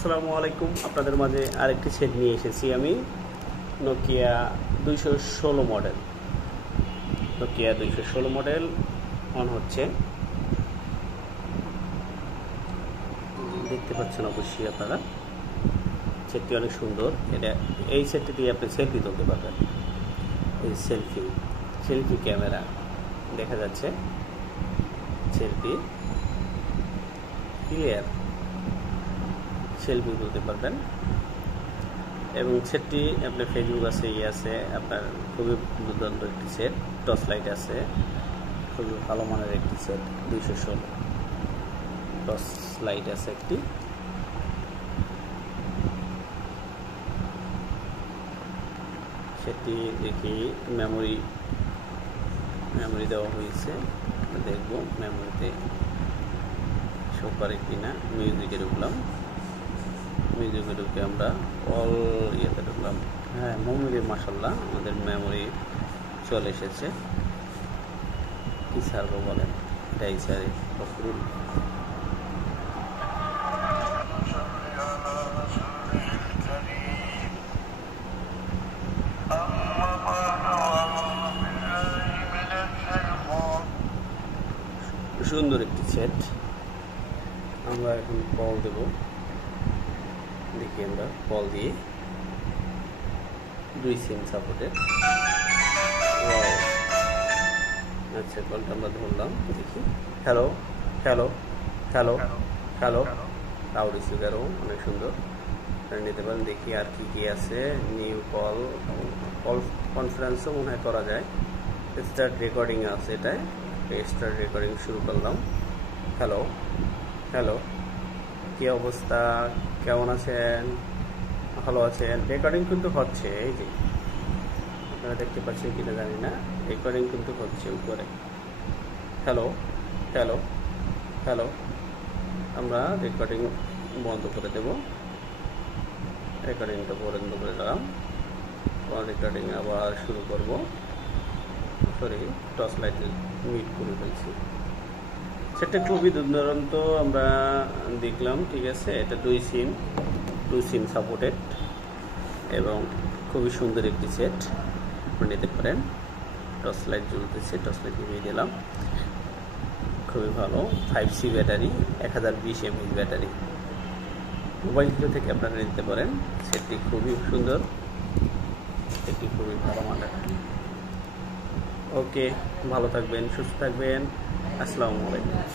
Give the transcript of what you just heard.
আসসালামু আলাইকুম। আপনাদের মাঝে আরেকটি সেট নিয়ে এসেছি আমি। Nokia 216 model. Nokia 216 model on হচ্ছে, দেখতে পাচ্ছেন অবশ্যই আপনারা। সেটটি অনেক সুন্দর। এই সেটটি দিয়ে আপনি সেলফি তুলতে পারবেন। এই সেলফি ক্যামেরা দেখা যাচ্ছে, সেলফি ক্লিয়ার সেলফি তুলতে পারবেন। এবং সেটটি আপনার ফেসবুক আছে, আছে আপনার খুবই দুর্দান্ত একটি সেট। টর্চ লাইট আছে, খুবই ভালো মানের একটি সেট। 216 টর্চ লাইট আছে একটি। সেটি দেখি মেমোরি দেওয়া হয়েছে, দেখবো মেমোরিতে শো করে কিনা। মিউজিকে ঢুকলাম, মিউজিকে ঢুকে আমরা অল ইয়েতে ঢুকলাম। হ্যাঁ, মেমোরি মাশাআল্লাহ আমাদের মেমোরি চলে এসেছে। কি সারবো বলেন, এটাই স্যার ফখরুল। সুন্দর একটি সেট। আমরা এখন কল দেব, দেখি আমরা কল দিয়ে 2 সিম সাপোর্টেড। আচ্ছা, কলটা আমরা ধরলাম, দেখি। Hello hello hello hello loud স্পিকারও অনেক সুন্দর নিতে পারেন। দেখি আর কি আছে। নিউ কল কনফারেন্সও মনে হয় করা যায়। স্টার্ট রেকর্ডিং আছে, এটাই স্টার্ট রেকর্ডিং শুরু করলাম। হ্যালো হ্যালো, কি অবস্থা, কেমন আছেন? ভালো আছেন? রেকর্ডিং কিন্তু হচ্ছে, এই যে আপনারা দেখতে পাচ্ছেন কিনা জানি না, রেকর্ডিং কিন্তু হচ্ছে উপরে। হ্যালো হ্যালো হ্যালো, আমরা রেকর্ডিং বন্ধ করে দেব। রেকর্ডিংটা বন্ধ করে দিলাম। রেকর্ডিং আবার শুরু করব। সরি, টর্চ লাইট মিট করে ফেলছি। সেটা খুবই দুর্দান্ত আমরা দেখলাম, ঠিক আছে। এটা 2 সিম সাপোর্টেড এবং খুবই সুন্দর একটি সেট, আপনি নিতে পারেন। টর্চ লাইট জ্বলতেছে, টর্চ লাইট নিয়ে দিলাম। খুবই ভালো, 5C battery, 1020 mAh battery. Mobile থেকে আপনারা নিতে পারেন। সেটটি খুবই সুন্দর, সেটি খুবই ভালো মানের। ওকে, ভালো থাকবেন, সুস্থ থাকবেন। আসসালামু আলাইকুম।